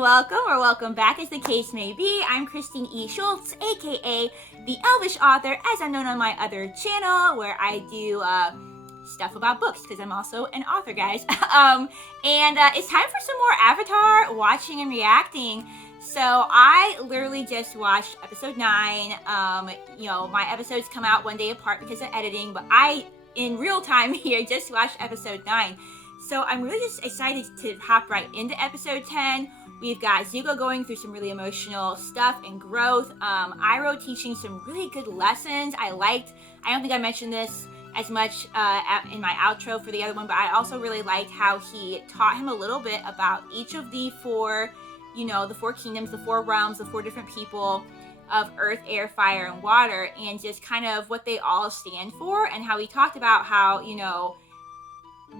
welcome, or welcome back as the case may be. I'm Christine E. Schulze, aka the Elvish Author, as I'm known on my other channel, where I do stuff about books, because I'm also an author, guys. It's time for some more Avatar watching and reacting. So I literally just watched episode 9. My episodes come out one day apart because of editing, but I, in real time here, just watched episode 9. So I'm really just excited to hop right into episode 10. We've got Zuko going through some really emotional stuff and growth. Iroh teaching some really good lessons. I don't think I mentioned this as much in my outro for the other one, but I also really liked how he taught him a little bit about each of the four, the 4 kingdoms, the 4 realms, the 4 different people of earth, air, fire, and water, and just kind of what they all stand for, and how he talked about how,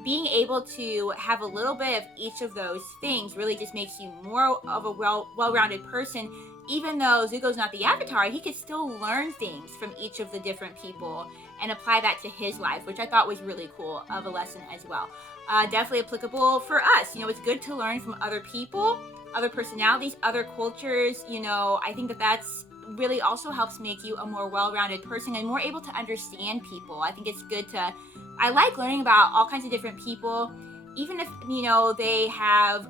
being able to have a little bit of each of those things really just makes you more of a well-rounded person. Even though Zuko's not the Avatar, he could still learn things from each of the different people and apply that to his life, which I thought was really cool of a lesson as well. Definitely applicable for us. It's good to learn from other people, other personalities, other cultures. I think that's really also helps make you a more well-rounded person and more able to understand people. I think it's good I like learning about all kinds of different people, even if, they have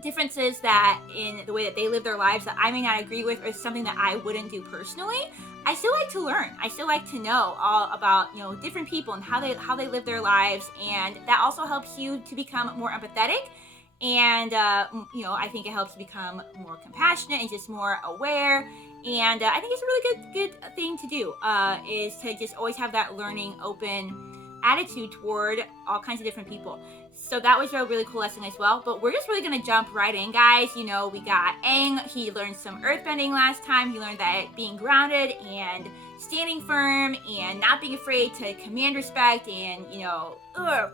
differences that in the way that they live their lives that I may not agree with, or something that I wouldn't do personally. I still like to learn. I still like to know all about, different people and how they live their lives. And that also helps you to become more empathetic. And, I think it helps you become more compassionate and just more aware. And I think it's a really good thing to do, is to just always have that learning, open attitude toward all kinds of different people. So that was a really cool lesson as well. But we're just really going to jump right in, guys. We got Aang. He learned some earthbending last time. He learned that being grounded and standing firm and not being afraid to command respect and, I'm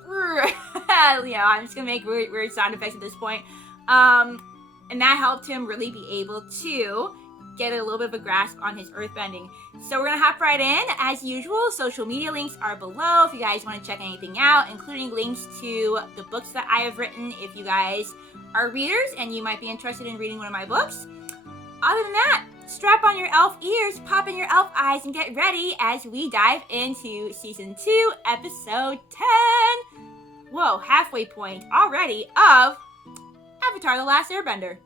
just going to make weird sound effects at this point. And that helped him really be able to get a little bit of a grasp on his earthbending. So we're gonna hop right in. As usual, social media links are below if you guys want to check anything out, including links to the books that I have written if you guys are readers and you might be interested in reading one of my books. Other than that, strap on your elf ears, pop in your elf eyes, and get ready as we dive into season 2, episode 10. Whoa, halfway point already of Avatar: The Last Airbender.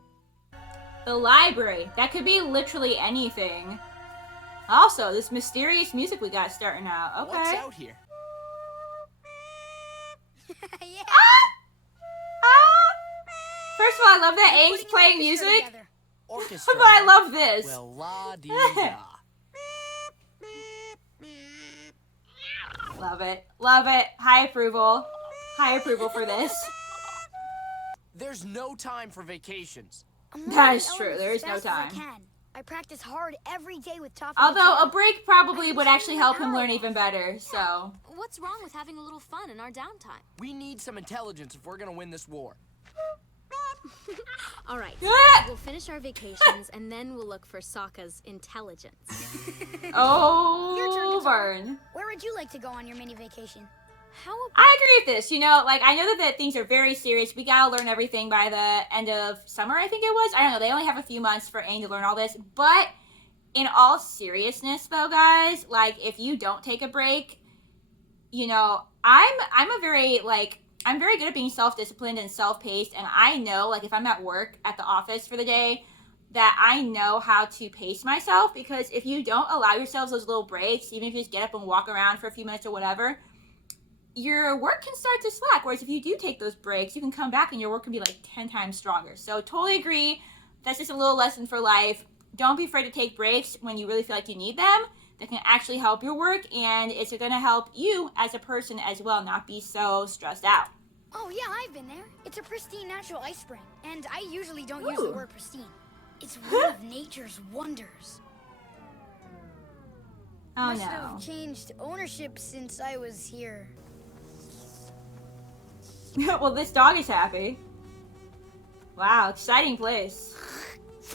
The library. That could be literally anything. Also, this mysterious music we got starting out. Okay. What's out here? Yeah. First of all, I love that Aang's playing music. Orchestra. But I love this. Well, la-dee-da. Love it. Love it. High approval. High approval for this. There's no time for vacations. That is true. There is no time. I practice hard every day with Toph. Although a break probably would actually help him learn even better, so. What's wrong with having a little fun in our downtime? We need some intelligence if we're gonna win this war. All right. Ah! We'll finish our vacations and then we'll look for Sokka's intelligence. Your turn, Oh, Katara. burn. Where would you like to go on your mini vacation? How about I agree with this. I know that things are very serious. We gotta learn everything by the end of summer, I think it was. I don't know. They only have a few months for Aang to learn all this. But in all seriousness, though, guys, if you don't take a break, I'm very good at being self-disciplined and self-paced. And I know, if I'm at work at the office for the day, that I know how to pace myself. Because if you don't allow yourselves those little breaks, even if you just get up and walk around for a few minutes or whatever, your work can start to slack. Whereas if you do take those breaks, you can come back and your work can be 10 times stronger. So totally agree. That's just a little lesson for life. Don't be afraid to take breaks when you really feel like you need them. That can actually help your work, and it's going to help you as a person as well, not be so stressed out. Oh yeah, I've been there. It's a pristine natural ice spring, and I usually don't use the word pristine. It's one of nature's wonders. Oh Must no. have changed ownership since I was here. Well, this dog is happy. Wow, exciting place.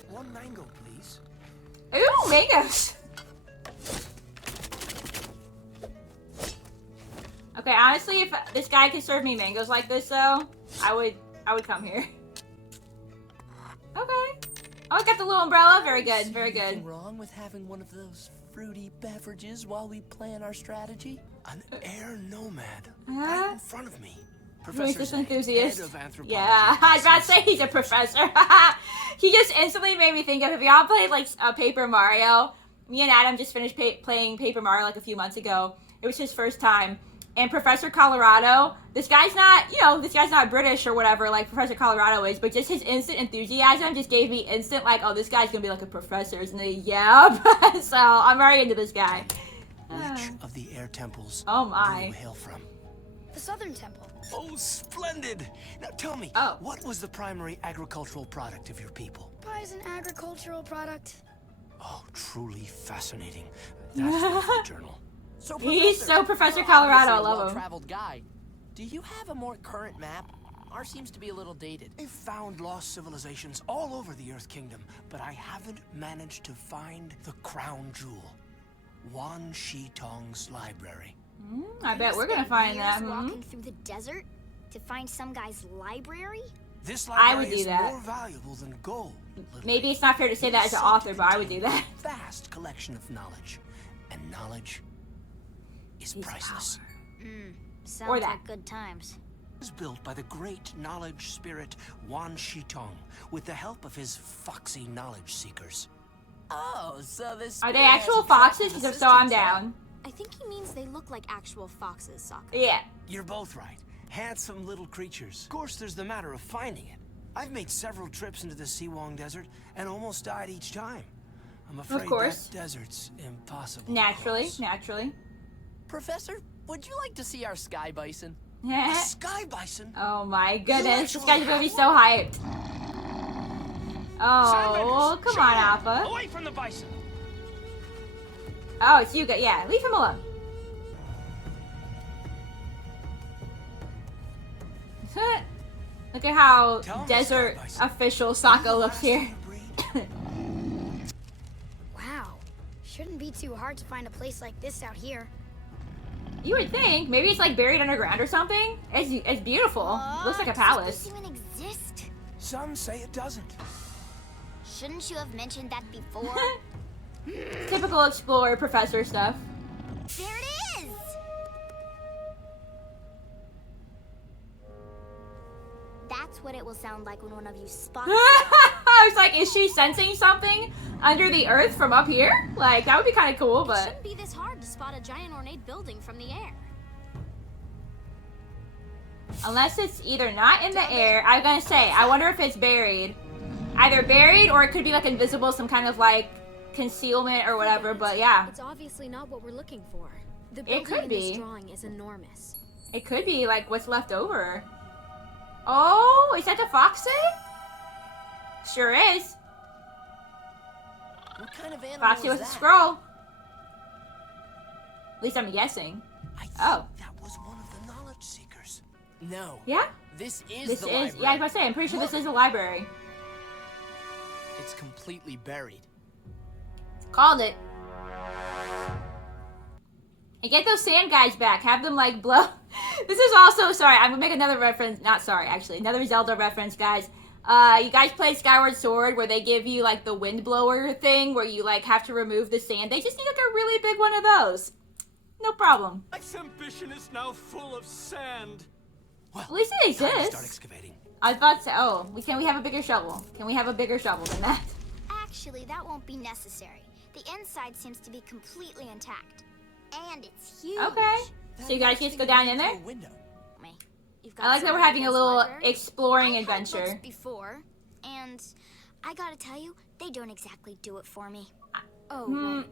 One mango, please. Ooh, mangoes. Okay, honestly, if this guy could serve me mangoes like this, though, I would come here. Okay. Oh, I got the little umbrella. Very good. Very Anything good. wrong with having one of those fruity beverages while we plan our strategy? An air nomad Huh? right in front of me. Resist Zane, enthusiast. head of anthropology Yeah, I was about to say he's a professor. He just instantly made me think of, if y'all played like Paper Mario. Me and Adam just finished playing Paper Mario like a few months ago. It was his first time. And Professor Colorado, this guy's not, you know, this guy's not British or whatever like Professor Colorado is, but just his instant enthusiasm just gave me instant like, oh, this guy's gonna be like a professor, isn't he? Yeah. So I'm very into this guy. Which of the air temples Oh do my. you hail from? The Southern Temple. Oh, splendid! Now tell me, Oh. what was the primary agricultural product of your people? Pie is an agricultural product. Oh, truly fascinating. That's the journal. So, He's so Professor you're Colorado, obviously I a love him. well-traveled guy. Do you have a more current map? Ours seems to be a little dated. I've found lost civilizations all over the Earth Kingdom, but I haven't managed to find the crown jewel, Wan Shi Tong's library. I bet we're gonna find that. Walking through the desert to find some guy's library? This I would library do is that. more valuable than gold. little Maybe lady. it's not fair to say that as an author, but I would do that. Vast collection of knowledge, and knowledge is priceless. Sounds Or that. like good times. It was built by the great knowledge spirit Wan Shi Tong with the help of his foxy knowledge seekers. Oh, so this Are they spirit has actual attractive foxes? Because if so, I'm assistants, huh? down. I think he means they look like actual foxes, Sokka. Yeah. You're both right. Handsome little creatures. Of course, there's the matter of finding it. I've made several trips into the Siwang Desert and almost died each time. I'm afraid course. that desert's impossible. to Naturally, cross. naturally. Professor, would you like to see our sky bison? A sky bison? Oh my goodness, this actually guy's gonna be so hyped. Oh, come on, Appa. Away from the bison! Oh, it's you guys. Yeah, leave him alone. Look at how Tell him, desert Sky Bison. official Are you Sokka the looks last here. of your breed? Wow. Shouldn't be too hard to find a place like this out here. You would think maybe it's like buried underground or something. It's beautiful. It looks like a palace. Does this even exist? Some say it doesn't. Shouldn't you have mentioned that before? Typical explorer professor stuff. There it is! That's what it will sound like when one of you spots it. I was like, is she sensing something under the earth from up here? Like, that would be kind of cool, It but shouldn't be this hard to spot a giant ornate building from the air. unless it's either not in the air, I'm gonna say, I wonder if it's buried. Either buried or it could be like invisible, some kind of like concealment or whatever, but yeah. It's obviously not what we're looking for. The It building could in this be. drawing is enormous. It could be like what's left over. Oh, is that the foxy? Sure is. What kind of animal Foxy is with a that? scroll. At least I'm guessing. I think Oh. that was one of the knowledge seekers. No. Yeah? This is This the is, library. yeah, I was about to say, I'm pretty sure this is a library. It's completely buried. Called it. And get those sand guys back. Have them like blow. This is also, sorry, I'm gonna make another reference. Not sorry, actually. Another Zelda reference, guys. You guys played Skyward Sword where they give you like the wind blower thing where you like have to remove the sand. They just need like a really big one of those. No problem. Life's ambition is now full of sand. Well, At least it time to start exists. excavating. I was about to say, oh, can we have a bigger shovel? Can we have a bigger shovel than that? Actually, that won't be necessary. The inside seems to be completely intact. And it's huge. Okay. So you guys just go down in there? Through a window. You've got I like that we're something having a against little libraries? exploring I've had adventure. books before, and I gotta tell you, they don't exactly do it for me. Oh, Hmm. right.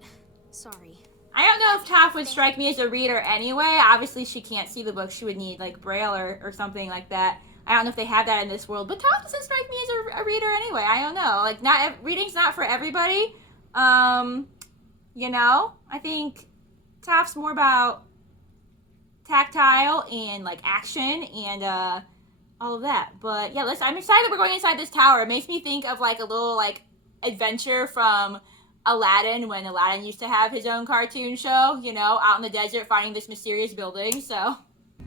Sorry. I don't know if Toph would strike me as a reader anyway. Obviously, she can't see the book. She would need like Braille or something like that. I don't know if they have that in this world, but Toph doesn't strike me as a reader anyway. I don't know. Like, reading's not for everybody. You know, I think Toph's more about tactile and like action and all of that. But yeah, I'm excited that we're going inside this tower. It makes me think of like a little like adventure from Aladdin when Aladdin used to have his own cartoon show, you know, out in the desert finding this mysterious building. So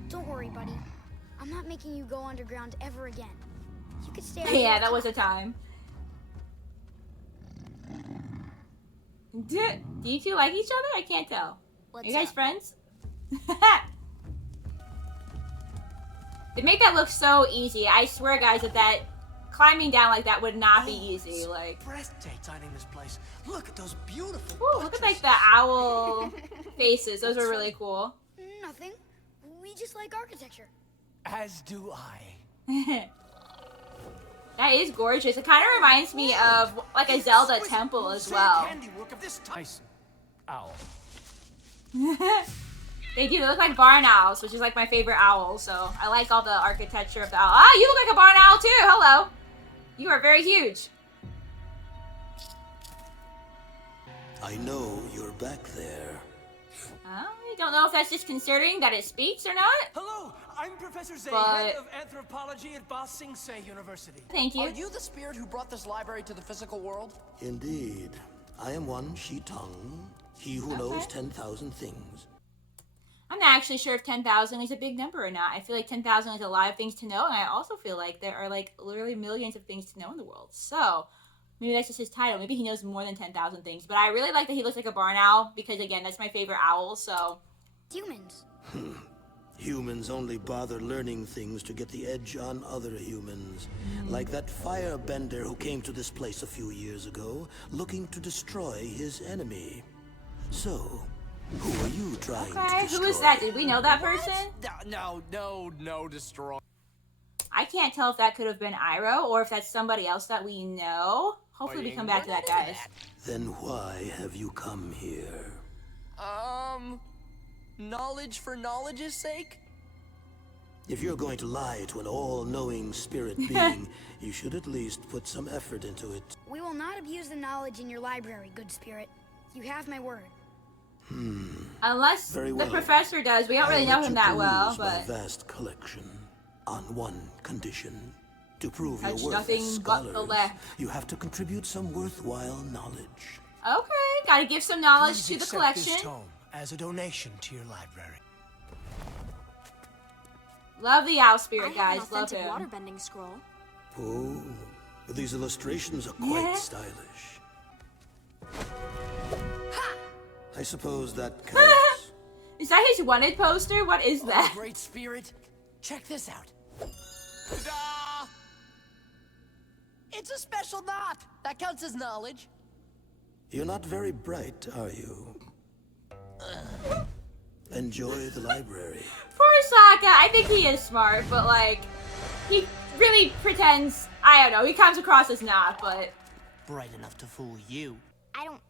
Don't worry, buddy. I'm not making you go underground ever again. You could stay out yeah, here that on was a top. time. Do you two like each other? I can't tell. What's Are you guys up? friends? They make that look so easy. I swear, guys, that climbing down like that would not be easy. Like, breathtaking finding this place. Look at those beautiful. ooh, look at like the owl faces. Those are really cool. Nothing. We just like architecture. As do I. That is gorgeous. It kind of reminds me of like a Zelda temple as well. Handiwork of this Tyson. Owl. They do. They look like barn owls, which is like my favorite owl. So I like all the architecture of the owl. Ah, you look like a barn owl too. Hello. You are very huge. I know you're back there. I don't know if that's disconcerting that it speaks or not. Hello, I'm Professor Zay, But- head of anthropology at Ba Sing Se University. Thank you. Are you the spirit who brought this library to the physical world? Indeed. I am one Shi Tong, he who knows 10,000 things. I'm not actually sure if 10,000 is a big number or not. I feel like 10,000 is a lot of things to know, and I also feel like there are like literally millions of things to know in the world. So maybe that's just his title. Maybe he knows more than 10,000 things. But I really like that he looks like a barn owl because, again, that's my favorite owl. So Humans. Humans only bother learning things to get the edge on other humans. Like that firebender who came to this place a few years ago, looking to destroy his enemy. So, who are you trying to okay, destroy? who is that? Did we know that person? No, destroy. I can't tell if that could have been Iroh or if that's somebody else that we know. Hopefully we come back to that, guys. Then why have you come here? Knowledge for knowledge's sake? If you're going to lie to an all-knowing spirit being, you should at least put some effort into it. We will not abuse the knowledge in your library, good spirit. You have my word. Unless Very the well. professor does. We don't really know him that well, peruse my but vast collection on one condition. To prove Touch your worth nothing as but the scholars, left. you have to contribute some worthwhile knowledge. okay, gotta give some knowledge Please to the accept collection. this tome as a donation to your library. Love the owl I spirit, have guys. an Love authentic him. waterbending scroll. Oh, these illustrations are quite Yeah. stylish. I suppose that counts. Is that his wanted poster? What is that? Oh, great spirit. Check this out. Ta-da! It's a special knot. That counts as knowledge. You're not very bright, are you? Enjoy the library. Poor Sokka. I think he is smart, but like, he really pretends. I don't know. He comes across as not, but Bright enough to fool you. I don't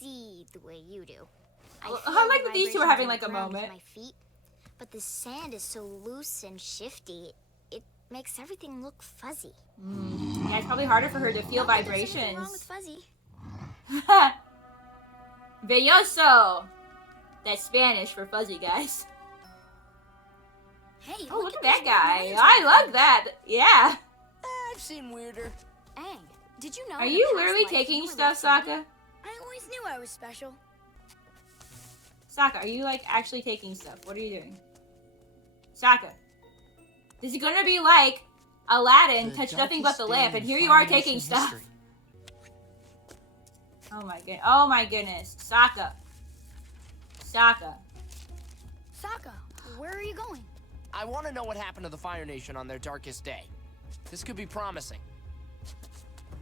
see the way you do. Well, feel I like the that these two are vibrations having on like the a ground with moment. My feet, but the sand is so loose and shifty. It makes everything look fuzzy. yeah, it's probably harder for her to feel Not that there's anything wrong with vibrations. fuzzy. Belloso. That's Spanish for fuzzy, guys. Hey, Oh, look at these that guy. weird I lines. love that. Yeah. I've seen weirder. Aang, did you know? Are in a you past literally life taking you were stuff, left Sokka? I always knew I was special. Sokka, are you like actually taking stuff? What are you doing? Sokka. This is gonna be like Aladdin, The touch nothing but the darkest lamp, day and in here you are Fire taking Nation stuff. history. Oh my goodness. Sokka. Sokka. Sokka, where are you going? I want to know what happened to the Fire Nation on their darkest day. This could be promising.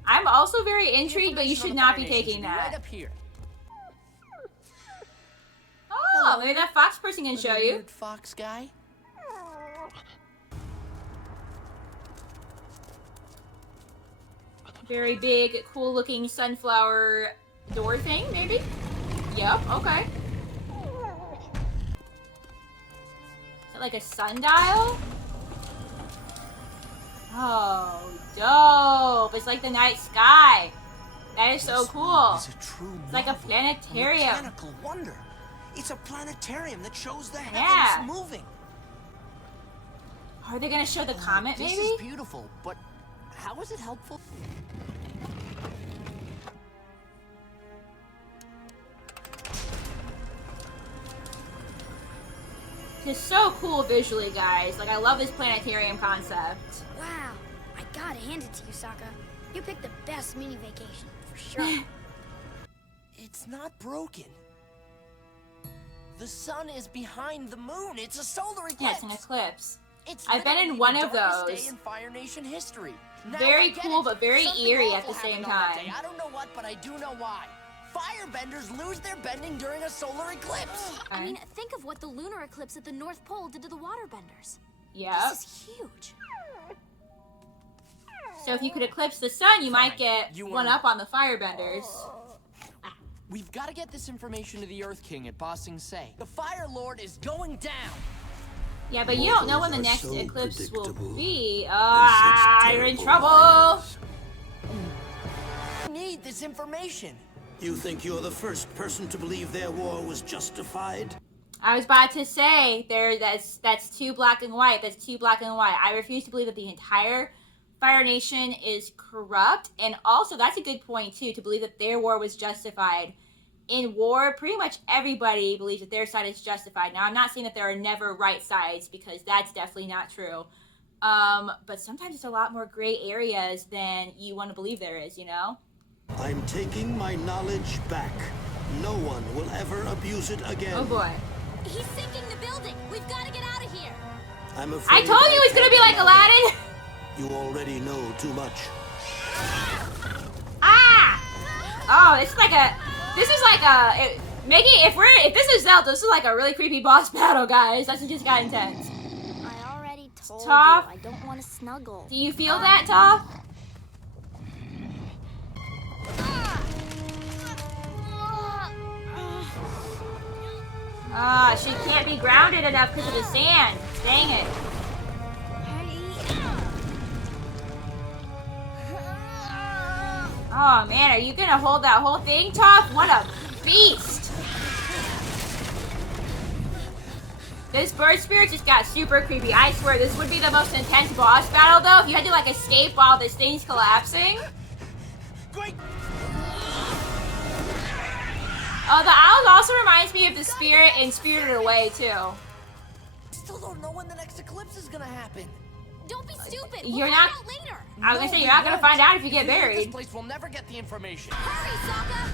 I'm also very intrigued, but you Information on should the not Fire be Nation taking should Right that. up here. Oh, maybe that fox person can show Little you. weird fox guy. Very big, cool looking sunflower door thing, maybe? Yep, okay. Is it like a sundial? Oh, dope. It's like the night sky. That is so This cool. world is a true It's like a marvel, planetarium. mechanical wonder. It's a planetarium that shows the heavens Yeah. moving. Are they gonna show the comet, This maybe? is beautiful, but how is it helpful? It's so cool visually, guys. Like, I love this planetarium concept. Wow, I gotta hand it to you, Sokka. You picked the best mini vacation, for sure. It's not broken. The sun is behind the moon. It's a solar eclipse. Yeah, it's an eclipse. It's I've been in literally one the of darkest those. day in Fire Nation history. Now Very I get cool, it. but very Something eerie at awful the same happened on that time. day. I don't know what, but I do know why. Firebenders lose their bending during a solar eclipse. I mean, think of what the lunar eclipse at the North Pole did to the waterbenders. Yeah. This is huge. So if you could eclipse the sun, you might Fine. get You one earned up on the firebenders. We've got to get this information to the Earth King at Ba Sing Se. The Fire Lord is going down. Yeah, but you don't know when the Mortals next are so eclipse will predictable be. such You're in terrible trouble. lies. We need this information. You think you're the first person to believe their war was justified? I was about to say that's too black and white. That's too black and white. I refuse to believe that the entire Fire Nation is corrupt, and also that's a good point too, to believe that their war was justified. In war, pretty much everybody believes that their side is justified. Now, I'm not saying that there are never right sides, because that's definitely not true. But sometimes it's a lot more gray areas than you want to believe there is, you know? I'm taking my knowledge back. No one will ever abuse it again. Oh boy. He's sinking the building. We've got to get out of here. I'm afraid I told you it was gonna be like Aladdin! You already know too much. Ah! Oh, it's like a... This is like a... If this is Zelda, this is like a really creepy boss battle, guys. That's just got intense. I already told Toph? you I don't want to snuggle. Do you feel that, Toph? Ah, she can't be grounded enough because of the sand. Dang it. Oh man, are you gonna hold that whole thing, Toph? What a beast! This bird spirit just got super creepy. I swear, this would be the most intense boss battle, though, if you had to, like, escape while this thing's collapsing. Great. Oh, the owl also reminds me of the spirit in Spirited Away, too. Still don't know when the next eclipse is gonna happen. Don't be stupid. You're We'll not- find out later. I was gonna say, No, you're not we gonna won't. find out if you get If we leave buried. This place will never get the information. Hurry, Sokka.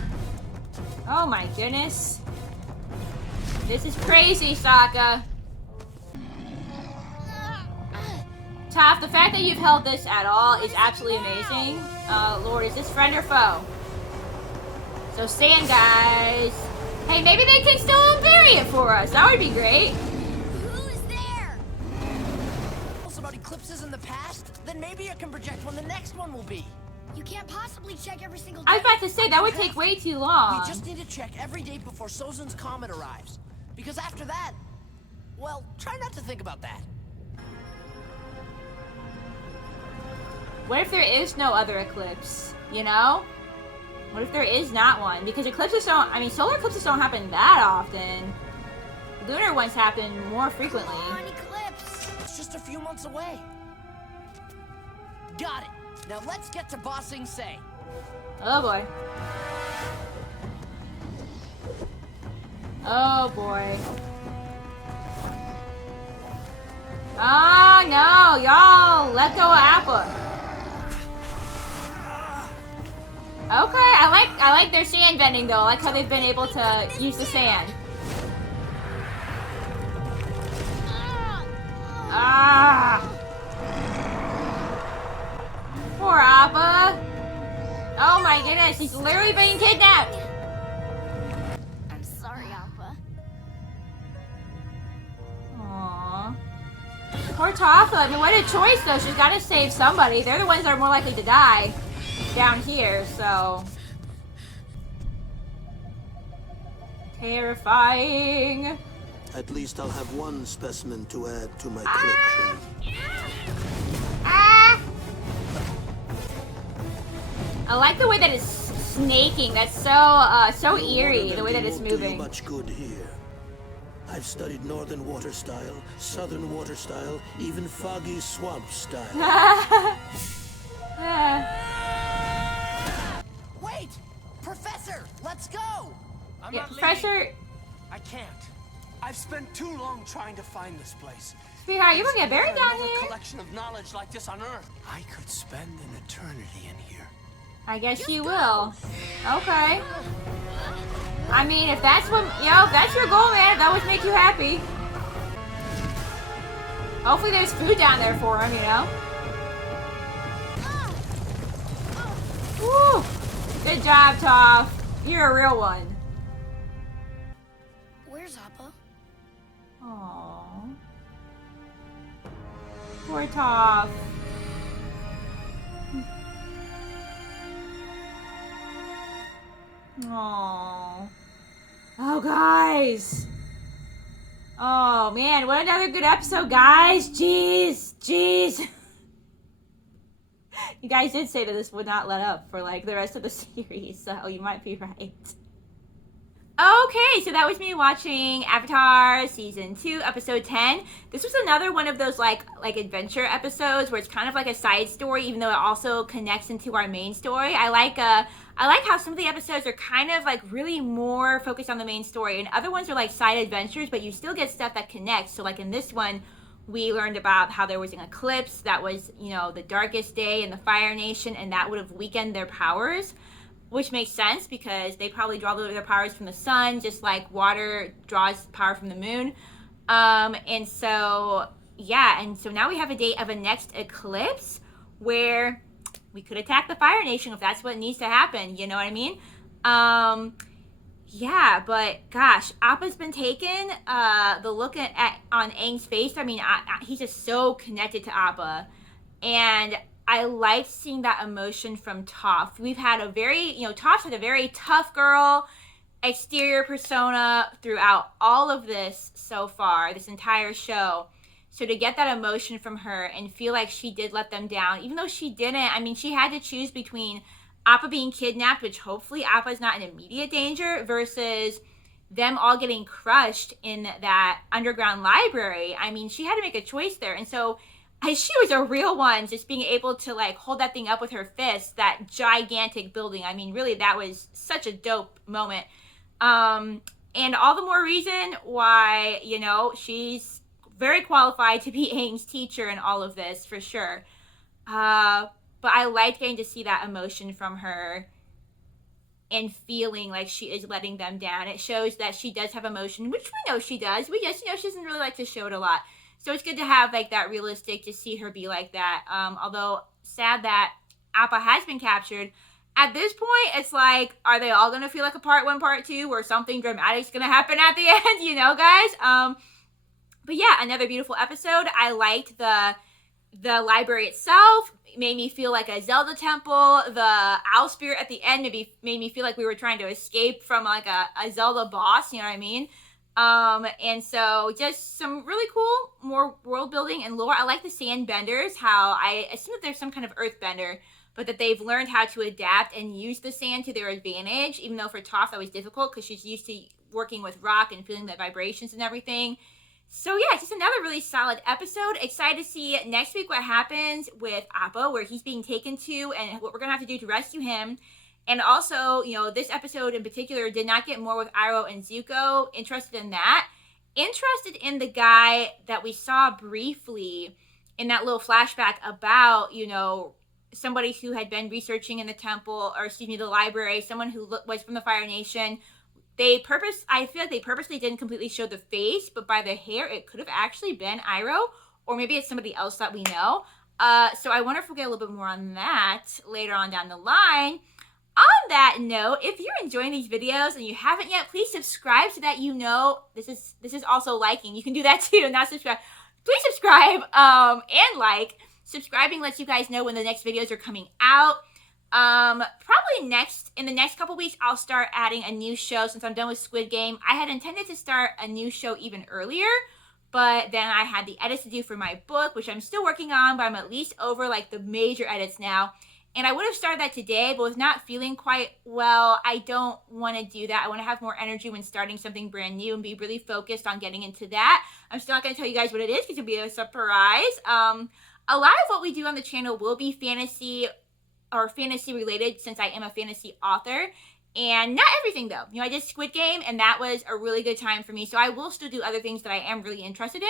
Oh my goodness. This is crazy, Sokka. Toph, the fact that you've held this at all is absolutely amazing. Lord, is this friend or foe? So sand, guys. Hey, maybe they can still bury it for us. That would be great. Who is there? Also about eclipses in the past, then maybe I can project when the next one will be. You can't possibly check every single day. I was about to say, that would take way too long. We just need to check every day before Sozun's comet arrives. Because after that, well, try not to think about that. What if there is no other eclipse? You know? What if there is not one? Because eclipses don't, I mean, solar eclipses don't happen that often. Lunar ones happen more frequently. Come on, eclipse. It's just a few months away. Got it. Now let's get to Ba Sing Se. Oh boy. Oh boy. Oh no, y'all let go of Appa. Okay, I like their sand bending though. I like how they've been able to use the sand. Ah. Poor Appa. Oh my goodness, he's literally being kidnapped. I'm sorry, Appa. Aww. Poor Toph. I mean, what a choice though. She's got to save somebody. They're the ones that are more likely to die down here, so. Terrifying. At least I'll have one specimen to add to my collection. Ah! I like the way that it's snaking. That's so eerie, the way that it's Won't do you moving. much good here. I've studied northern water style, southern water style, even foggy swamp style. Wait! Professor, let's go! I'm Yeah, not leaving. Professor, I can't. I've spent too long trying to find this place. sweetheart, you're gonna get buried down Another here. collection of knowledge like this on Earth. I could spend an eternity in here. I guess you will. Okay. I mean, if that's what, you know, if that's your goal, man, if that would make you happy. Hopefully there's food down there for him, you know? Woo! Good job, Toph. You're a real one. Where's Appa? Aww. Poor Toph. Aww. Oh, guys. Oh, man. What another good episode, guys. Jeez. Jeez. You guys did say that this would not let up for, like, the rest of the series, so you might be right. Okay, so that was me watching Avatar Season 2, Episode 10. This was another one of those, like adventure episodes where it's kind of like a side story, even though it also connects into our main story. I like how some of the episodes are kind of, like, really more focused on the main story, and other ones are, like, side adventures, but you still get stuff that connects. So, like, in this one, we learned about how there was an eclipse that was, you know, the darkest day in the Fire Nation, and that would have weakened their powers. Which makes sense because they probably draw their powers from the sun, just like water draws power from the moon. And so, yeah, and so now we have a date of a next eclipse where we could attack the Fire Nation if that's what needs to happen, you know what I mean? Yeah, but gosh, Appa's been taken. The look on Aang's face, I mean, he's just so connected to Appa. And I liked seeing that emotion from Toph. We've had a very, you know, Toph's had a very tough girl exterior persona throughout all of this so far, this entire show. So to get that emotion from her and feel like she did let them down, even though she didn't, I mean, she had to choose between Appa being kidnapped, which hopefully Appa's not in immediate danger, versus them all getting crushed in that underground library. I mean, she had to make a choice there. And so she was a real one, just being able to, like, hold that thing up with her fist, that gigantic building. I mean, really, that was such a dope moment. And all the more reason why, you know, she's very qualified to be Aang's teacher in all of this, for sure. But I liked getting to see that emotion from her and feeling like she is letting them down. It shows that she does have emotion, which we know she does. We just, you know, she doesn't really like to show it a lot. So it's good to have, like, that realistic, to see her be like that. Although, sad that Appa has been captured. At this point, it's like, are they all going to feel like a part 1, part 2, where something dramatic's going to happen at the end, you know, guys? But yeah, another beautiful episode. I liked the library itself. It made me feel like a Zelda temple. The owl spirit at the end made me feel like we were trying to escape from, like, a Zelda boss, you know what I mean? And so just some really cool, more world building and lore. I like the sand benders, how I assume that there's some kind of earth bender, but that they've learned how to adapt and use the sand to their advantage, even though for Toph that was difficult because she's used to working with rock and feeling the vibrations and everything. So yeah, just another really solid episode. Excited to see next week what happens with Appa, where he's being taken to and what we're going to have to do to rescue him. And also, you know, this episode in particular did not get more with Iroh and Zuko. Interested in that. Interested in the guy that we saw briefly in that little flashback about, you know, somebody who had been researching in the temple, or excuse me, the library, someone who was from the Fire Nation. I feel like they purposely didn't completely show the face, but by the hair, it could have actually been Iroh, or maybe it's somebody else that we know. So I wonder if we'll get a little bit more on that later on down the line. On that note, if you're enjoying these videos and you haven't yet, please subscribe so that you know this is also liking. You can do that too, not subscribe. Please subscribe and like. Subscribing lets you guys know when the next videos are coming out. Probably in the next couple weeks, I'll start adding a new show since I'm done with Squid Game. I had intended to start a new show even earlier, but then I had the edits to do for my book, which I'm still working on, but I'm at least over, like, the major edits now. And I would have started that today, but with not feeling quite well, I don't want to do that. I want to have more energy when starting something brand new and be really focused on getting into that. I'm still not going to tell you guys what it is because it'll be a surprise. A lot of what we do on the channel will be fantasy or fantasy related, since I am a fantasy author. And not everything, though. You know, I did Squid Game, and that was a really good time for me. So I will still do other things that I am really interested in.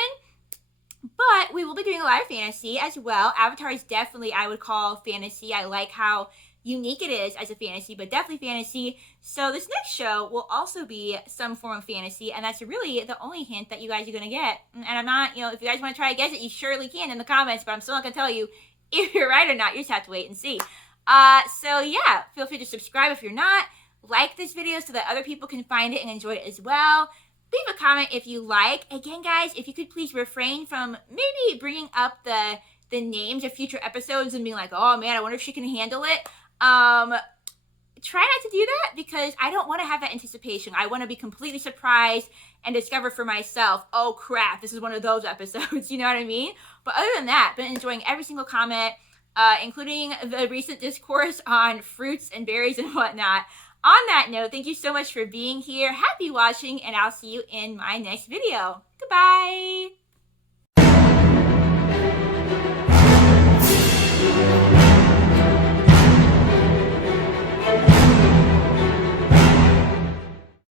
But we will be doing a lot of fantasy as well. Avatar is definitely, I would call, fantasy. I like how unique it is as a fantasy, but definitely fantasy. So this next show will also be some form of fantasy, and that's really the only hint that you guys are going to get. And I'm not, you know, if you guys want to try to guess it, you surely can in the comments, but I'm still not going to tell you if you're right or not. You just have to wait and see. So yeah, feel free to subscribe if you're not. Like this video so that other people can find it and enjoy it as well. Leave a comment if you like. Again, guys, if you could please refrain from maybe bringing up the names of future episodes and being like, oh man, I wonder if she can handle it. Try not to do that because I don't want to have that anticipation. I want to be completely surprised and discover for myself, oh crap, this is one of those episodes. You know what I mean? But other than that, been enjoying every single comment, including the recent discourse on fruits and berries and whatnot. On that note, thank you so much for being here. Happy watching, and I'll see you in my next video. Goodbye.